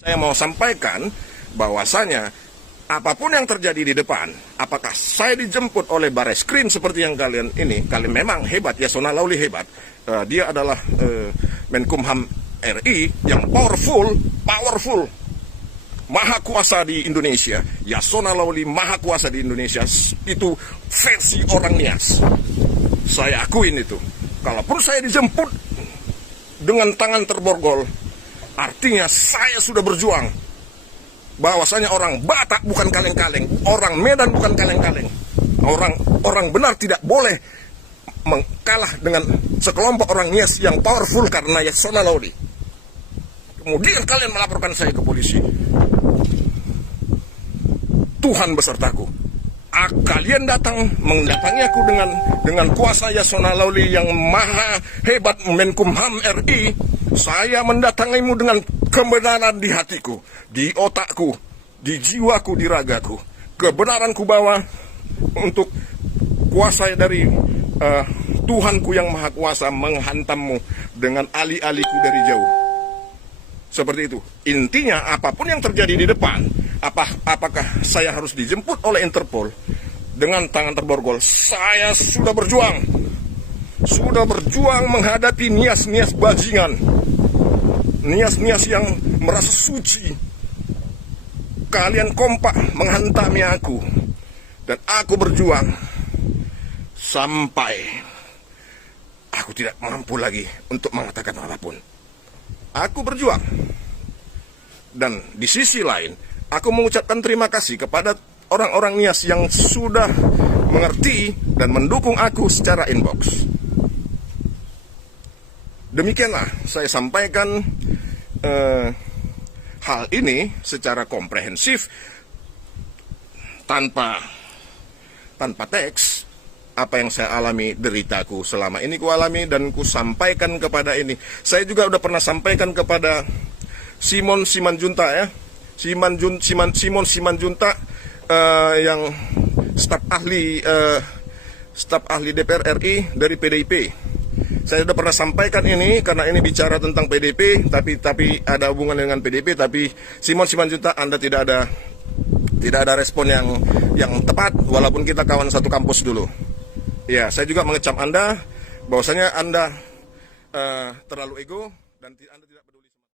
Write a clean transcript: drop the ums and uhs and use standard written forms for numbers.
Saya mau sampaikan bahwasanya apapun yang terjadi di depan, apakah saya dijemput oleh Bareskrim seperti yang kalian memang hebat, Yasona Lawli hebat. Dia adalah Menkumham RI yang powerful, maha kuasa di Indonesia. Yasona Lawli maha kuasa di Indonesia. Itu versi orang Nias. Saya akuin itu. Kalaupun saya dijemput dengan tangan terborgol, artinya saya sudah berjuang. Bahwasanya orang Batak bukan kaleng-kaleng, orang Medan bukan kaleng-kaleng. Orang benar tidak boleh mengkalah dengan sekelompok orang Nias yang powerful karena Yasona Lawli. Kemudian kalian melaporkan saya ke polisi. Tuhan besertaku. Kalian mendatangi aku dengan kuasa Yasona Lawli yang maha hebat Menkumham RI. Saya mendatangimu dengan kebenaran di hatiku, di otakku, di jiwaku, di ragaku. Kebenaran ku bawa untuk kuasa dari Tuhanku yang maha kuasa menghantammu dengan ali-aliku dari jauh. Seperti itu. Intinya apapun yang terjadi di depan, apakah saya harus dijemput oleh Interpol dengan tangan terborgol, saya sudah berjuang. Sudah berjuang menghadapi nias-nias bajingan. Nias-nias yang merasa suci. Kalian kompak menghantami aku. Dan aku berjuang sampai aku tidak mampu lagi untuk mengatakan apapun. Aku berjuang. Dan di sisi lain, aku mengucapkan terima kasih kepada orang-orang Nias yang sudah mengerti dan mendukung aku secara inbox. Demikianlah saya sampaikan hal ini secara komprehensif tanpa teks. Apa yang saya alami, deritaku selama ini ku alami dan ku sampaikan kepada ini. Saya juga udah pernah sampaikan kepada Simon Simanjuntak ya. Simon Simanjuntak yang staf ahli DPR RI dari PDIP. Saya sudah pernah sampaikan ini karena ini bicara tentang PDIP, tapi ada hubungan dengan PDIP. Tapi Simon Simanjuntak, Anda tidak ada respon yang tepat, walaupun kita kawan satu kampus dulu. Ya, saya juga mengecam Anda bahwasanya Anda terlalu ego dan Anda tidak